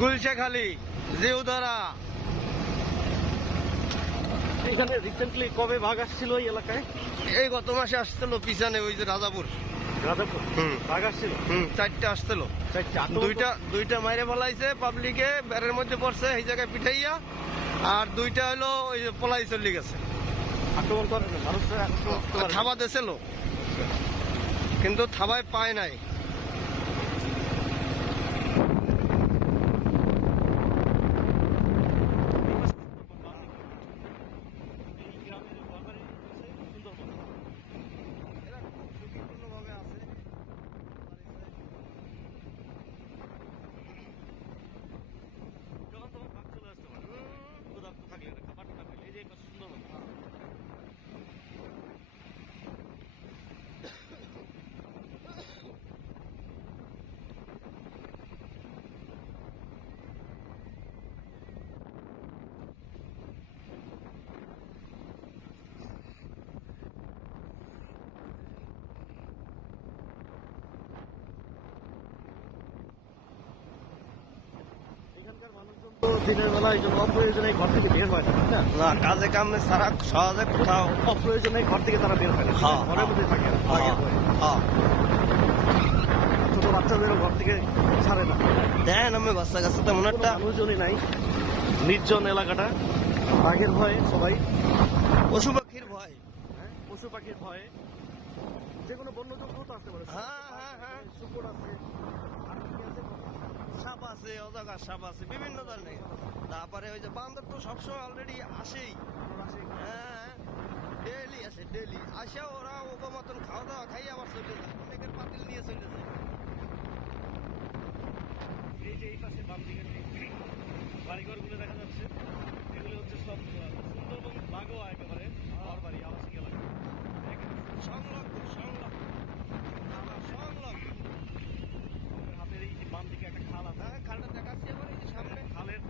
গুলশাখালী, জিউদরা। এখানে রিসেন্টলি কবে বাঘ আসছিল এই এলাকায়? এই গত মাসে আসছিল পিছনে ওই যে রাজাপুর। রাজাপুর বাঘ আসছিল? 4টা আসছিল। দুইটা মাইরে ফেলাইছে পাবলিকে, বেড়ের মধ্যে পড়ছে এই জায়গায় পিঠাইয়া। আর 2টা হলো ওই যে পলাই চলে গেছে। আক্রমণ করে মানুষরা থাবা দিয়েছিল কিন্তু থাবায় পায় নাই। এখানকার মানুষজন তো দিনের বেলা এই জন্য অপ্রয়োজনে ঘর থেকে বের হয় না, না কাজে কামে সারা সহজে কোথাও অপ্রয়োজনে ঘর থেকে তারা বের হয় না, হ্যাঁ, ঘরের মধ্যে থাকে না, বাঘের ভয়ে। ছোট বাচ্চাদেরও ঘর থেকে ছাড়ে না। দেখেন আমি বাচ্চা কাছে তেমন একটা মানুষজনই নাই, নির্জন এলাকাটা, বাঘের ভয়ে সবাই, পশু পাখির ভয়। পশু পাখির ভয়ে, যে কোনো বন্য জন্তু তো আসতে পারে। হ্যাঁ। শুকর আছে, সাপ আছে, অজগর সাপ আছে, বিভিন্ন ধরনের। তারপরে ওই যে বান্দর তো সবসময় অলরেডি আসেই। হ্যাঁ, ডেইলি আসে, ডেইলি আসে। ওরা ওগো মতন খাওয়া দাওয়া খাই আবার চলে যায়, অনেকের পাতিল নিয়ে চলে যায়। এই যে এই পাশে বাম দিকে বাড়িঘরগুলো দেখা যাচ্ছে, এগুলো হচ্ছে সব সুন্দরবন লাগোয়া একেবারে ঘর বাড়ি, আবাসিক এলাকা। সংলগ্ন হাতের এই যে বাম দিকে একটা খাল আছে, হ্যাঁ, খালটা দেখাচ্ছি আবার এই যে সামনে। খালের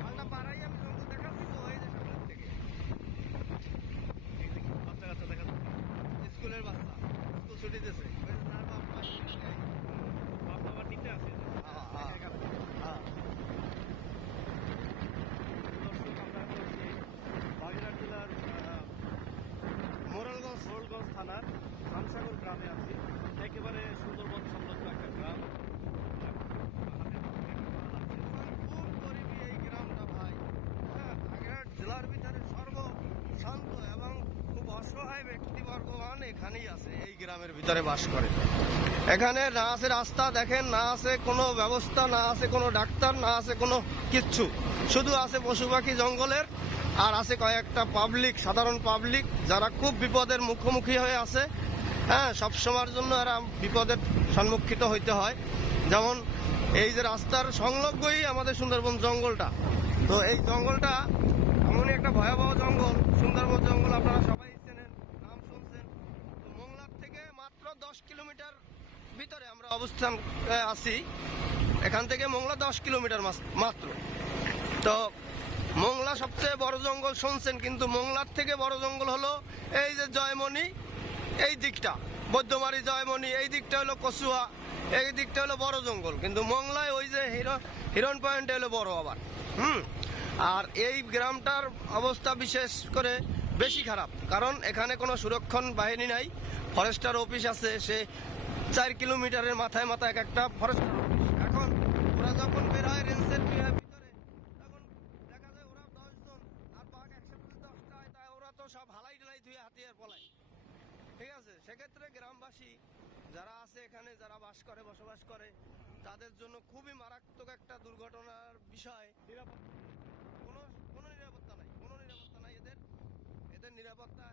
খালটা পাড়াই আমি জঙ্গল দেখাচ্ছি তো এই যে সামনের থেকে। বাচ্চা কাচ্চা দেখা যাচ্ছে, স্কুলের বাচ্চা স্কুল ছুটি দিয়েছে। তার বাপ মা বাপ আবার নিতে আছে। দর্শক, আমরা রয়েছি বাগেরহাট জেলার মোড়লগঞ্জ থানার রামসাগর গ্রামে আছি। একেবারে সুন্দরবন সংলগ্ন একটা গ্রাম। খুব গরিবী এই গ্রামটা ভাই। হ্যাঁ, বাগেরহাট জেলার ভিতরে সর্বশান্ত এবং খুব অসহায় ব্যক্তিবর্গমান এখানেই আছে, এই গ্রামের ভিতরে বাস করে। এখানে না আছে রাস্তা দেখেন, না আছে কোনো ব্যবস্থা, না আছে কোনো ডাক্তার, না আছে কোনো কিচ্ছু। শুধু আছে পশু পাখি জঙ্গলের, আর আছে কয়েকটা পাবলিক, সাধারণ পাবলিক যারা খুব বিপদের মুখোমুখি হয়ে আছে। হ্যাঁ, সবসময়ের জন্য এরা বিপদের সম্মুখীন হইতে হয়। যেমন এই যে রাস্তার সংলগ্নই আমাদের সুন্দরবন জঙ্গলটা। তো এই জঙ্গলটা এমনই একটা ভয়াবহ জঙ্গল। সুন্দরবন জঙ্গল আপনারা সবাই চেনেন, নাম শুনছেন। তো মোংলার থেকে মাত্র 10 কিলোমিটার ভিতরে আমরা অবস্থান আছি। এখান থেকে মোংলা 10 কিলোমিটার মাত্র। তো মোংলা সবচেয়ে বড় জঙ্গল শুনছেন, কিন্তু মোংলার থেকে বড় জঙ্গল হলো এই যে জয়মণি, এই দিকটা বৈদ্যমারি, জয়মণি, এই দিকটা হলো কচুয়া, এই দিকটা হলো বড় জঙ্গল। কিন্তু মোংলায় ওই যে হিরন পয়েন্ট হলো বড় আবার। আর এই গ্রামটার অবস্থা বিশেষ করে বেশি খারাপ, কারণ এখানে কোনো সুরক্ষণ বাহিনী নাই। ফরেস্টার অফিস আছে, সে 4 কিলোমিটারের মাথায় এক একটা ফরেস্টার অফিস। এখন ওরা যখন বের হয় রেঞ্জের ভিতরে, তখন দেখা যায় ওরা 10 জন, আর বাঘ একসাথে 10টা হয়, তাই ওরা তো সব হালাই ঢালাই ধুয়ে হাতিয়ার পলায়। ঠিক আছে, সেক্ষেত্রে গ্রামবাসী যারা আছে এখানে, যারা বসবাস করে, তাদের জন্য খুবই মারাত্মক একটা দুর্ঘটনার বিষয়। কোনো নিরাপত্তা নাই, এদের নিরাপত্তা